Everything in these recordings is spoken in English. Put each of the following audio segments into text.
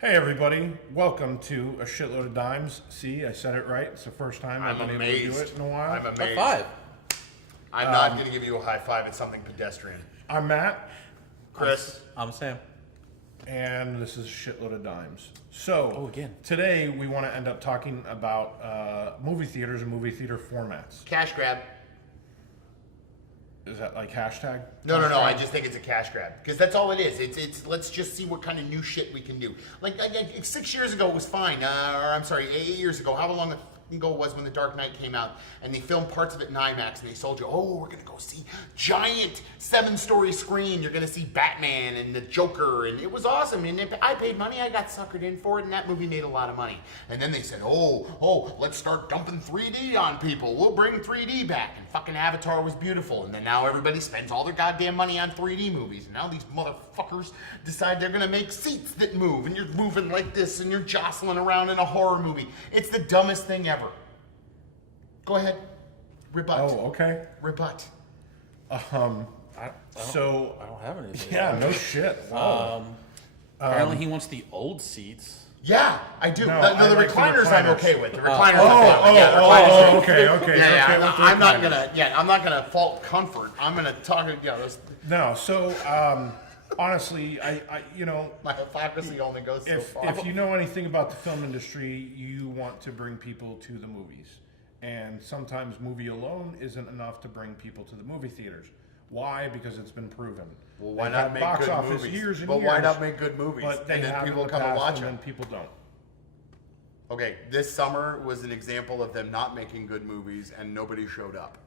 Hey everybody, welcome to A Shitload of Dimes. See, I said it right. It's the first time I've been able to do it in a while. I'm amazed. High five. I'm not going to give you a high five. It's something pedestrian. I'm Matt, Chris. I'm Sam. and this is A Shitload of Dimes. So, again. today we want to end up talking about movie theaters and movie theater formats. Cash grab. Is that like hashtag? No. I just think it's a cash grab because that's all it is. It's let's just see what kind of new shit we can do. Like 6 years ago it was fine. Or I'm sorry, 8 years ago. How long ago it was when The Dark Knight came out and they filmed parts of it in IMAX and they sold you, we're gonna go see giant 7-story screen. You're gonna see Batman and the Joker, and it was awesome. And I paid money. I got suckered in for it, and that movie made a lot of money. And then they said, let's start dumping 3D on people. We'll bring 3D back. And fucking Avatar was beautiful. And then now everybody spends all their goddamn money on 3D movies. And now these motherfuckers decide they're gonna make seats that move, and you're moving like this, and you're jostling around in a horror movie. It's the dumbest thing ever. Go ahead. Rebut. Oh, okay. Rebut. I don't have anything. Yeah, no shit. Wow. Apparently he wants the old seats. Yeah, I do. No, The I like the recliners I'm recliners. okay with. The recliners I'm okay with. Yeah, the recliners. Okay. Yeah, okay with the I'm not recliners. I'm not gonna fault comfort. I'm gonna talk. No, so honestly, I My hypocrisy only goes so far. if you know anything about the film industry, you want to bring people to the movies. And sometimes movie alone isn't enough to bring people to the movie theaters. Why? Because it's been proven. Well, why They've not had make box good office movies? years and But years, why not make good movies? But they And then have people in the come and past, watch and them. then people don't. Okay, this summer was an example of them not making good movies and nobody showed up.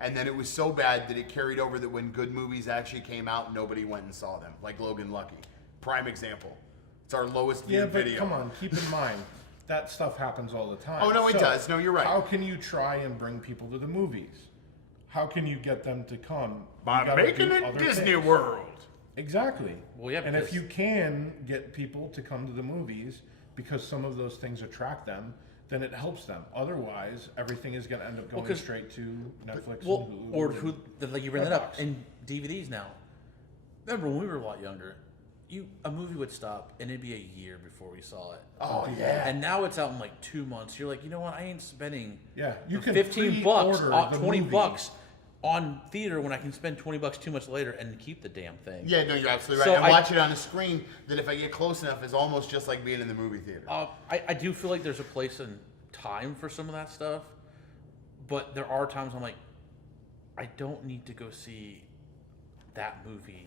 And then it was so bad that it carried over that when good movies actually came out, nobody went and saw them. Like Logan Lucky. Prime example. It's our lowest viewed Yeah, but video. come on, keep in mind that stuff happens all the time. Oh, no, it does. No, you're right. How can you try and bring people to the movies? How can you get them to come? By You gotta making do it other Disney things. World. Exactly. Well, yeah, and if because- you can get people to come to the movies because some of those things attract them, then it helps them. Otherwise, everything is going to end up going 'cause- straight to Netflix Well, and Hulu. or and like you bring that up Redbox. in DVDs now. Remember when we were a lot younger, a movie would stop and it'd be a year before we saw it. Oh, yeah. And now it's out in like 2 months. You're like, you know what? I ain't spending Yeah, you can 15 bucks, pre-order the 20 movie. bucks on theater when I can spend 20 bucks 2 months later and keep the damn thing. Yeah, no, you're absolutely So right. And I- watch it on a screen that if I get close enough is almost just like being in the movie theater. I do feel like there's a place and time for some of that stuff, but there are times I'm like, I don't need to go see that movie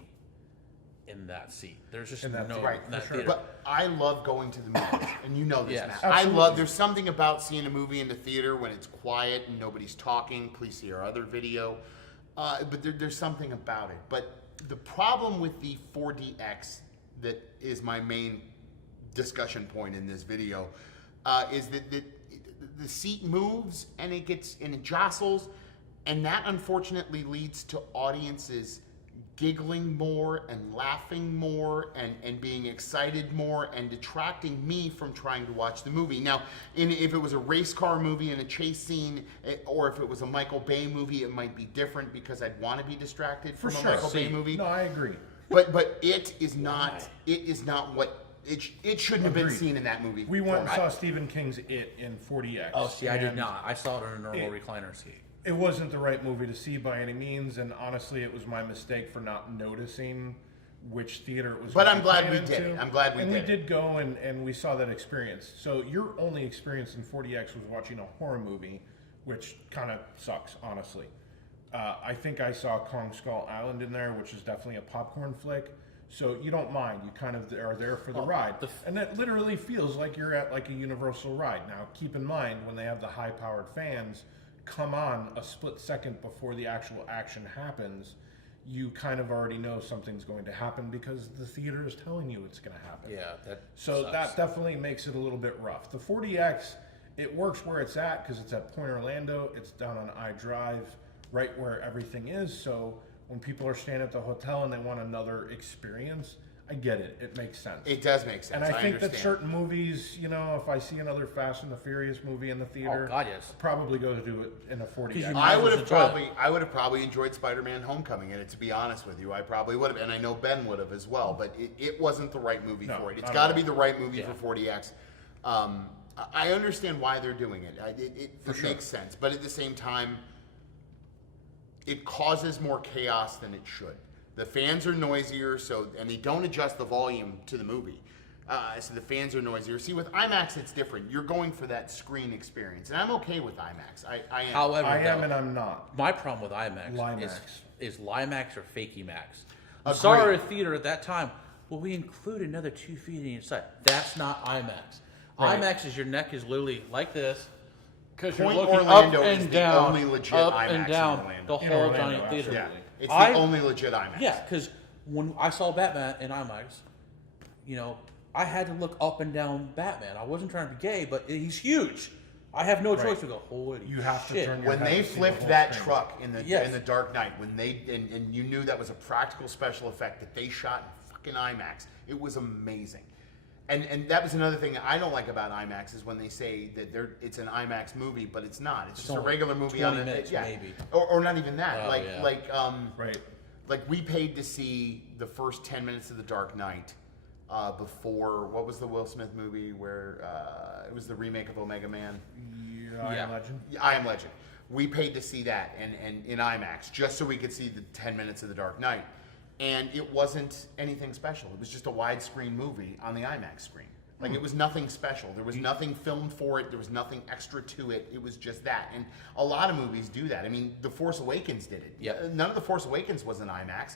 in that seat. There's just In that no theater, Right, in that for sure. theater. But I love going to the movies, and you know this, Yes. Matt. Absolutely. There's something about seeing a movie in the theater when it's quiet and nobody's talking. Please see our other video. But there's something about it. But the problem with the 4DX that is my main discussion point in this video is that the seat moves and it jostles, and that unfortunately leads to audiences giggling more and laughing more and being excited more and detracting me from trying to watch the movie. Now, if it was a race car movie and a chase scene, or if it was a Michael Bay movie, it might be different because I'd want to be distracted from a Michael Bay movie. No, I agree. But it is not. It is not what it shouldn't have been Agreed. seen in that movie. We went and format. saw Stephen King's It in 4DX. Oh, see, I did and not. I saw it on a normal it- recliner seat. It wasn't the right movie to see by any means, and honestly, it was my mistake for not noticing which theater it was. But gonna I'm glad be we playing did into. it. I'm glad we and did we it. did go and we saw that experience. So your only experience in 4DX was watching a horror movie, which kind of sucks, honestly. I think I saw Kong Skull Island in there, which is definitely a popcorn flick. So you don't mind. You kind of are there for the ride. And that literally feels like you're at like a Universal ride. Now, keep in mind, when they have the high-powered fans come on a split second before the actual action happens, you kind of already know something's going to happen because the theater is telling you it's going to happen. Yeah, that So sucks. that definitely makes it a little bit rough. The 4DX, it works where it's at because it's at Point Orlando. It's down on I Drive, right where everything is. So when people are staying at the hotel and they want another experience, I get it. It makes sense. It does make sense. And I think understand. that certain movies, you know, if I see another Fast and the Furious movie in the theater, God, yes. probably go to do it in a 40X. you I might would as have well enjoy probably enjoyed Spider-Man: Homecoming in it. To be honest with you, I probably would have, and I know Ben would have as well. But it wasn't the right movie No, for it. It's not got at to be all. the right movie Yeah. for 40X. I understand why they're doing it. It sure. makes sense, but at the same time, it causes more chaos than it should. The fans are noisier, and they don't adjust the volume to the movie. So the fans are noisier. See, with IMAX, it's different. You're going for that screen experience, and I'm okay with IMAX. I am. However, I am though, and I'm not. my problem with IMAX Limax. is Limax or Fakey Max. I'm Agreed. sorry, a theater at that time. Well, we include another 2 feet on each side. That's not IMAX. Right. IMAX is your neck is literally like this because you're Point looking Orlando up is and the down, only legit up IMAX and in down Orlando. the In whole Orlando, giant theater. Yeah, absolutely. it's I- the only legit IMAX. Yeah, because when I saw Batman in IMAX, you know, I had to look up and down Batman. I wasn't trying to be gay, but he's huge. I have no Right. choice to go, holy You have to shit. turn your When head they to see the flipped whole that screen. truck in the Yes. in the Dark Knight, when they and you knew that was a practical special effect that they shot in fucking IMAX, it was amazing. And that was another thing I don't like about IMAX is when they say that it's an IMAX movie, but it's not. It's just a only regular movie 20 on a minutes, yeah, maybe. or not even that. Oh, yeah. Right. Like we paid to see the first 10 minutes of The Dark Knight before what was the Will Smith movie where it was the remake of Omega Man. Yeah, I Yeah. imagine. I Am Legend. We paid to see that and in IMAX just so we could see the 10 minutes of The Dark Knight. And it wasn't anything special. It was just a widescreen movie on the IMAX screen. Like it was nothing special. There was nothing filmed for it. There was nothing extra to it. It was just that. And a lot of movies do that. I mean, The Force Awakens did it. Yep. None of The Force Awakens was an IMAX,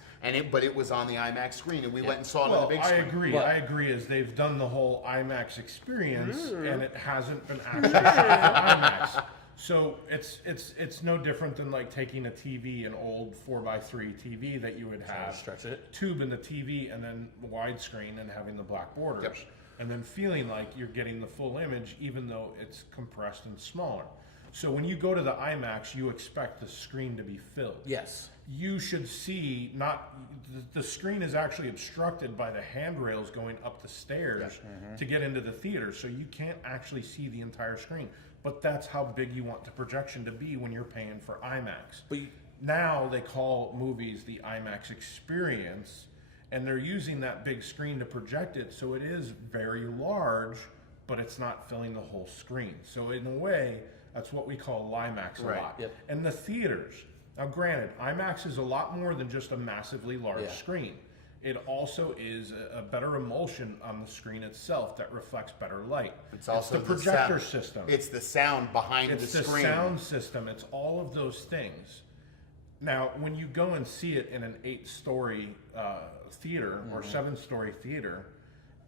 but it was on the IMAX screen, and we Yep. went and saw it on Well, the big I screen. agree. But- I agree. As they've done the whole IMAX experience, and it hasn't been actually shot for IMAX. So it's no different than like taking a TV, an old 4x3 TV that you would have, stretch it. tube in the TV, and then widescreen, and having the black borders, Yep. and then feeling like you're getting the full image, even though it's compressed and smaller. So when you go to the IMAX, you expect the screen to be filled. Yes. You should see the screen is actually obstructed by the handrails going up the stairs to get into the theater, so you can't actually see the entire screen. But that's how big you want the projection to be when you're paying for IMAX. But Now they call movies the IMAX experience, and they're using that big screen to project it, so it is very large, but it's not filling the whole screen. So in a way, that's what we call Limax a Right. lot. Yep. And the theaters. Now, granted, IMAX is a lot more than just a massively large Yeah. screen. It also is a better emulsion on the screen itself that reflects better light. It's also the projector sound, system. It's the sound behind It's the the screen. sound system. It's all of those things. Now, when you go and see it in an 8-story theater or 7-story theater,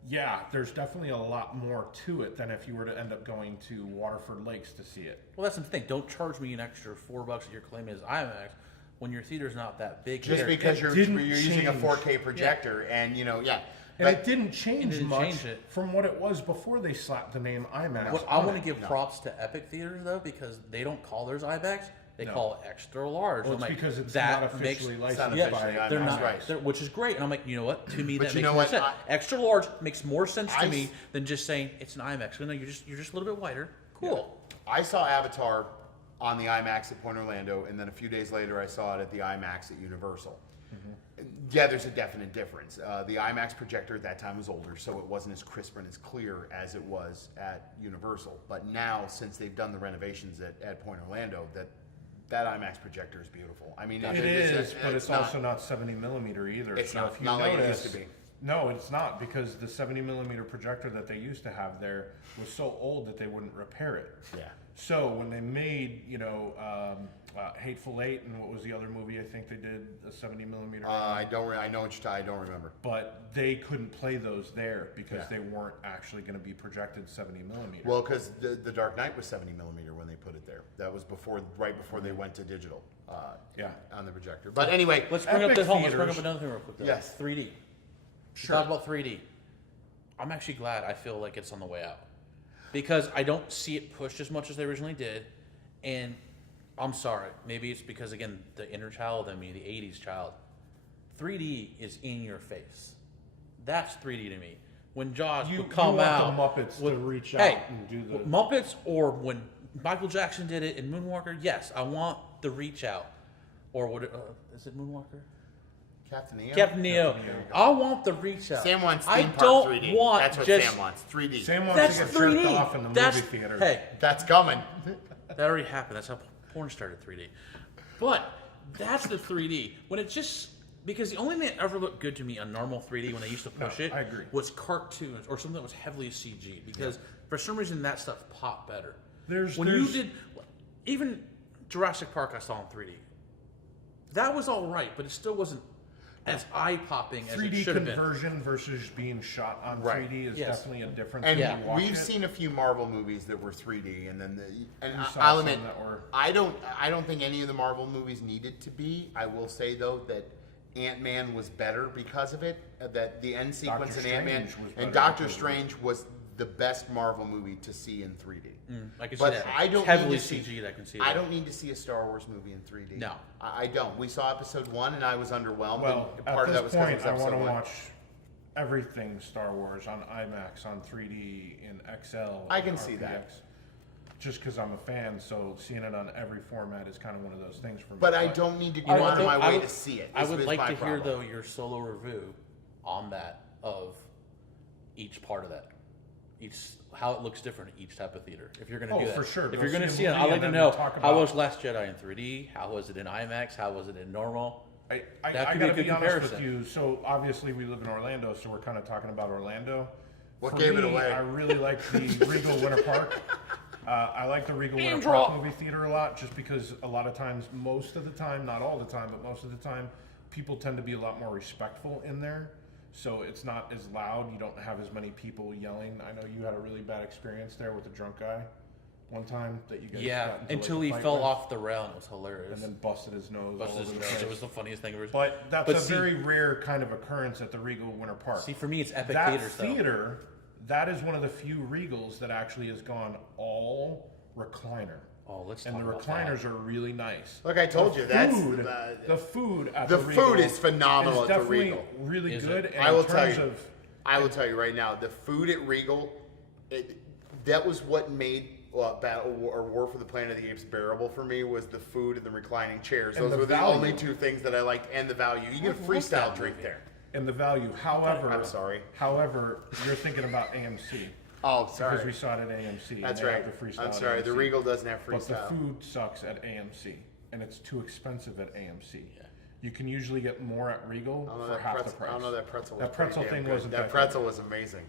yeah, there's definitely a lot more to it than if you were to end up going to Waterford Lakes to see it. Well, that's the thing. Don't charge me an extra $4 that you're claiming is IMAX when your theater's not that big. Just either. because It you're didn't using a change. 4K projector, and yeah. And But it didn't change didn't much change it. from what it was before they slapped the name IMAX. What I on want it. to give props to Epic Theaters though, because they don't call theirs IMAX; they No. call it extra large. Well, I'm it's like, because it's that not officially makes, licensed not by officially IMAX. They're That's not, right. which is great. And I'm like, you know what? To me, But that you makes know more what? sense. Extra large makes more sense to I me s- than just saying it's an IMAX. No, you're just a little bit wider. Cool. I saw Avatar on the IMAX at Point Orlando, and then a few days later, I saw it at the IMAX at Universal. Yeah, there's a definite difference. The IMAX projector at that time was older, so it wasn't as crisp and as clear as it was at Universal. But now, since they've done the renovations at Point Orlando, that IMAX projector is beautiful. I mean, It is, but it's also not 70 millimeter either. It's so not- if you not like it notice, used to be. No, it's not, because the 70 millimeter projector that they used to have there was so old that they wouldn't repair it. Yeah. So when they made, Hateful Eight, and what was the other movie I think they did, the 70 millimeter? I don't remember. But they couldn't play those there because Yeah. they weren't actually going to be projected 70 millimeter. Well, because the Dark Knight was 70 millimeter when they put it there. That was right before they went to digital. Yeah. On the projector. But anyway, Let's bring up Epic the home. Let's bring up Theaters. another thing real quick. Though. Yes. 3D. Sure. Talk about 3D. I'm actually glad. I feel like it's on the way out because I don't see it pushed as much as they originally did, and I'm sorry. Maybe it's because again the inner child in me, the '80s child. 3D is in your face. That's 3D to me. When Jaws You would come want out, the Muppets with, to reach hey, out and do the Muppets, or when Michael Jackson did it in Moonwalker. Yes, I want the reach out. Or what? Is it Moonwalker? Captain EO. Captain Neo. I want the reach out. Sam wants I theme park don't 3D. want That's what just, Sam wants. 3D. Sam wants That's to get 3D. jerked off in the That's, movie theater. Hey, That's coming. that already happened. That's how porn started 3D. But that's the 3D. When it just... Because the only thing that ever looked good to me on normal 3D when they used to push it I agree. was cartoons or something that was heavily CG. Because for some reason that stuff popped better. You did... Even Jurassic Park I saw in 3D. That was all right, but it still wasn't as eye-popping as it 3D should have been. conversion versus being shot on Right. 3D is Yes. definitely a difference. And when you watch we've it. seen a few Marvel movies that were 3D, and then saw I'll some admit, that were- I don't think any of the Marvel movies needed to be. I will say though that Ant-Man was better because of it. That the end sequence Doctor in Ant-Man Strange was and better Doctor because of it. Strange was the best Marvel movie to see in 3D. I can see But that. I don't Heavily need to see, CG'd, I can see I that. don't need to see a Star Wars movie in 3D. No. I don't. We saw Episode 1 and I was underwhelmed. Well, and at part of this that was because it point, was I Episode want to 1. watch everything Star Wars on IMAX, on 3D, in XL. I can on see that. RPX, just because I'm a fan, so seeing it on every format is kind of one of those things for me. But I don't need to go I would out of though- my I way would- to see it. I is- would is like my to hear, problem. though, your solo review on that of each part of that. How it looks different in each type of theater. If you're going to Oh, do that. for sure. If Go you're going to see see a it, movie I'd like and to then know talk how about- was Last Jedi in 3D? How was it in IMAX? How was it in normal? I That could be a gotta good be honest with comparison. you. So obviously we live in Orlando, so we're kind of talking about Orlando. What For gave it me, away? I really like the Regal Winter Park. I like the Regal Winter drop. Park movie theater a lot, just because a lot of times, most of the time, not all the time, but most of the time, people tend to be a lot more respectful in there. So it's not as loud. You don't have as many people yelling. I know you had a really bad experience there with a drunk guy one time that you guys Yeah, got into, until like, a he fight fell with, off the rail and it was hilarious. and then busted his nose. Busted all his over the nose. place. It was the funniest thing ever. But that's But a see- very rare kind of occurrence at the Regal Winter Park. See, for me, it's Epic that Theaters, though. theater, that is one of the few Regals that actually has gone all recliner. Oh, let's And talk the about recliners are really nice. Like I told you, that's Food, the food at the the Regal food is phenomenal is at the definitely Regal. really Is good. it? And I will in tell terms you. of I will tell you right now, the food at Regal, that was what made Battle or War for the Planet of the Apes bearable for me. Was the food and the reclining chairs. And Those the were the value. only two things that I liked, and the value. You get a love freestyle that drink movie. there. and the value. However, I'm sorry. However, you're thinking about AMC Oh, because sorry. we saw it at AMC. and That's they right. have the freestyle I'm at sorry. The AMC. Regal doesn't have But the freestyle. food sucks at AMC, and it's too expensive at AMC. You can usually get more at Regal I don't know for that half pretzel. the price. I don't know that pretzel. Was That pretzel pretty damn thing good. wasn't That that pretzel was amazing.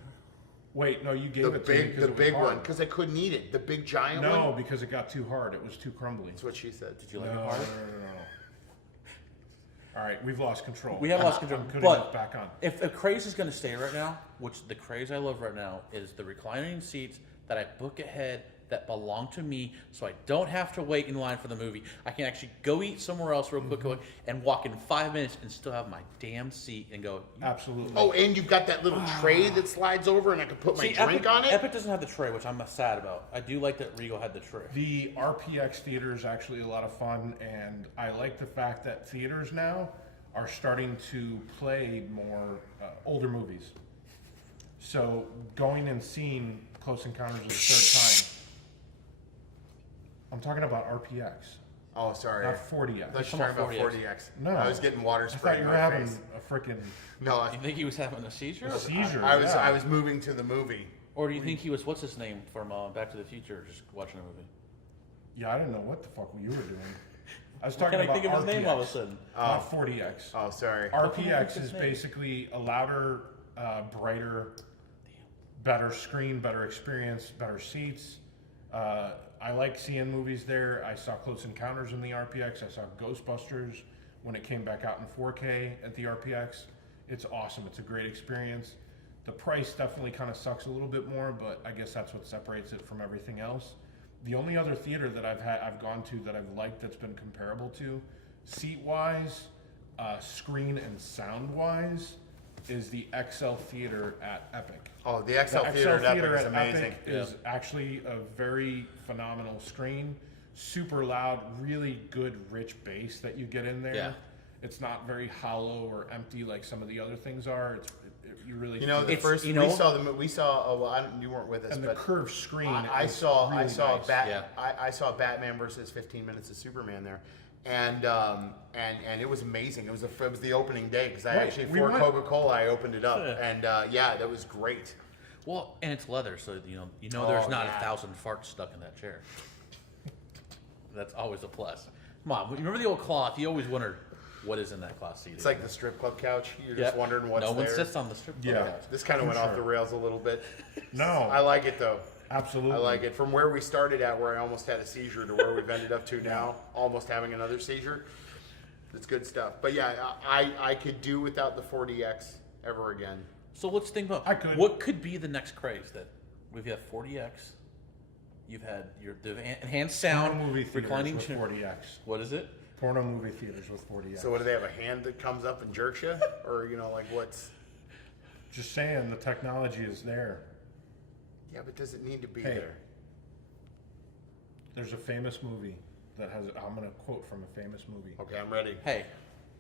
Wait, no, you gave The it to me big, because the it was big hard. one, because I couldn't eat it. The big giant No, one. because it got too hard. It was too crumbly. That's what she said. Did you No, like no, it no, hard? no. All right, we've lost control. We have lost control. I'm putting But this back on. if the craze is going to stay right now, which the craze I love right now is the reclining seats that I book ahead that belong to me, so I don't have to wait in line for the movie. I can actually go eat somewhere else real quick and walk in 5 minutes and still have my damn seat and go. Absolutely. Oh, and you've got that little tray that slides over, and I can put my See, drink Epic, on it. Epic doesn't have the tray, which I'm sad about. I do like that Regal had the tray. The RPX theater is actually a lot of fun, and I like the fact that theaters now are starting to play more older movies. So going and seeing Close Encounters of the Third Kind. I'm talking about RPX, Oh, sorry. not I 40X. thought you Come were talking on, about 40X. No. I was getting water I thought sprayed you in were my having face. a freaking No, You think he was having a seizure? seizure. I was yeah. I was moving to the movie. Or do you think he was, what's his name from Back to the Future, just watching a movie? Yeah, I didn't know what the fuck you were doing. I was Can talking I about think of his RPX, name all of a sudden? not 40X. Oh, sorry. RPX his is name? basically a louder, brighter, better screen, better experience, better seats. I like seeing movies there. I saw Close Encounters in the RPX. I saw Ghostbusters when it came back out in 4K at the RPX. It's awesome. It's a great experience. The price definitely kind of sucks a little bit more, but I guess that's what separates it from everything else. The only other theater that I've gone to that I've liked that's been comparable to, seat-wise, screen and sound-wise, is the XL Theater at Epic. Oh, the XL The Theater at Epic is at amazing. Epic is actually a very phenomenal screen. Super loud, really good, rich bass that you get in there. Yeah. It's not very hollow or empty like some of the other things are. You really You know, the It's- first you know- we saw. Oh, well, you weren't with us, and the but curved screen. I is saw really I saw nice. I saw Batman versus 15 Minutes of Superman there, and it was amazing. It was the opening day because I Right, actually we for went- Coca-Cola I opened it up, Yeah. and yeah, that was great. Well, and it's leather, so you know there's Oh, not yeah. 1,000 farts stuck in that chair. That's always a plus. Mom, you remember the old cloth? You always wondered what is in that cloth seat. It's like the strip club couch. You're just wondering what's no one there. sits on the strip club Yeah. couch. This kind of For went off sure. the rails a little bit. No, I like it though. absolutely. I like it. From where we started at, where I almost had a seizure, to where we've ended up to now, almost having another seizure. It's good stuff. But yeah, I could do without the 4DX ever again. So let's think about I could. what could be the next craze that we've had 40X. You've had the enhanced sound, Porno movie theaters reclining with chair. 40X. What is it? Porno movie theaters with 40X. So what do they have? A hand that comes up and jerks you, or like what's? Just saying, the technology is there. Yeah, but does it need to be Hey. there? There's a famous movie that has. I'm going to quote from a famous movie. Okay, I'm ready. Hey,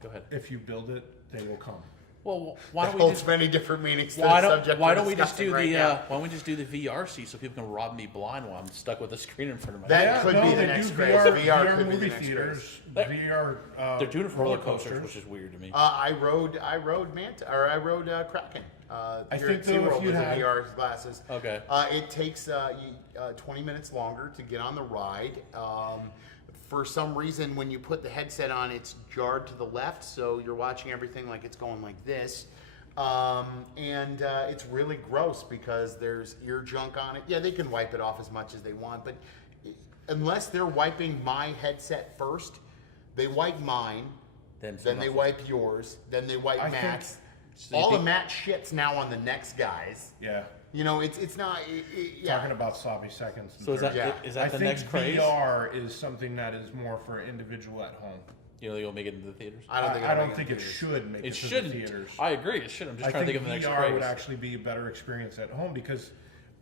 go ahead. If you build it, they will come. Well, why That don't we holds just many different meanings to why the don't subject why we're don't we just discussing do right the now. why don't we just do the VR seat so people can rob me blind while I'm stuck with a screen in front of my That head? could no, be the they next do craze. VR, VR could be the movie next theaters. craze. VR. They're doing it for roller coasters. coasters, which is weird to me. I rode Kraken. I Here think at though, if SeaWorld you with the had- VR glasses. Okay. It takes 20 minutes longer to get on the ride. For some reason, when you put the headset on, it's jarred to the left, so you're watching everything like it's going like this. It's really gross because there's ear junk on it. Yeah, they can wipe it off as much as they want, but unless they're wiping my headset first, they wipe mine, Then they wipe yours, then they wipe I think- Matt's. So you All think- of Matt's shit's now on the next guys. Yeah. You know, it's not. Yeah. Talking about sloppy seconds. and So is that Yeah. is I that the think next craze? VR is something that is more for an individual at home. You know, they'll make it into the theaters. I don't think. I it'll don't make think it theaters. should make it It to the shouldn't. theaters. I agree. It should. I'm just I trying to think think of the next VR craze. would actually be a better experience at home because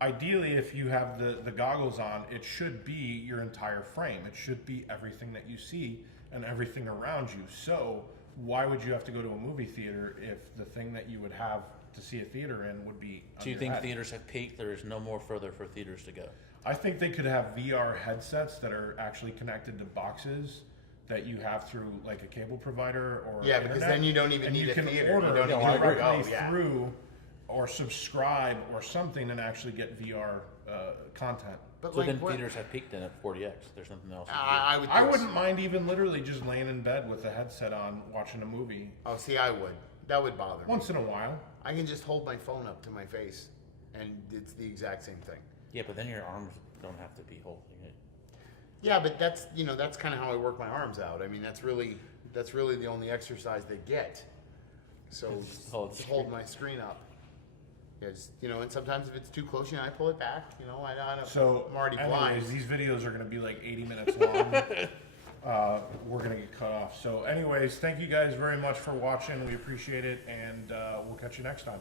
ideally, if you have the goggles on, it should be your entire frame. It should be everything that you see and everything around you. So why would you have to go to a movie theater if the thing that you would have to see a theater in would be on Do you your think head? theaters have peaked? There is no more further for theaters to go. I think they could have VR headsets that are actually connected to boxes that you have through like a cable provider or Yeah, because internet, then you don't even and need you a can theater. You order don't even need to directly go, yeah. through or subscribe or something and actually get VR content. But So like, then what, theaters have peaked in at 40X. There's nothing else. I would. I think wouldn't mind even literally just laying in bed with a headset on watching a movie Oh, see, I would. That would bother me. once in a while. I can just hold my phone up to my face, and it's the exact same thing. Yeah, but then your arms don't have to be holding it. Yeah, but that's that's kind of how I work my arms out. I mean, that's really the only exercise they get. So hold the just hold my screen up. Yeah, just, and sometimes if it's too close, I pull it back. I don't. So, I'm already anyways, blind. these videos are going to be like 80 minutes long. We're going to get cut off. So, anyways, thank you guys very much for watching. We appreciate it, and we'll catch you next time.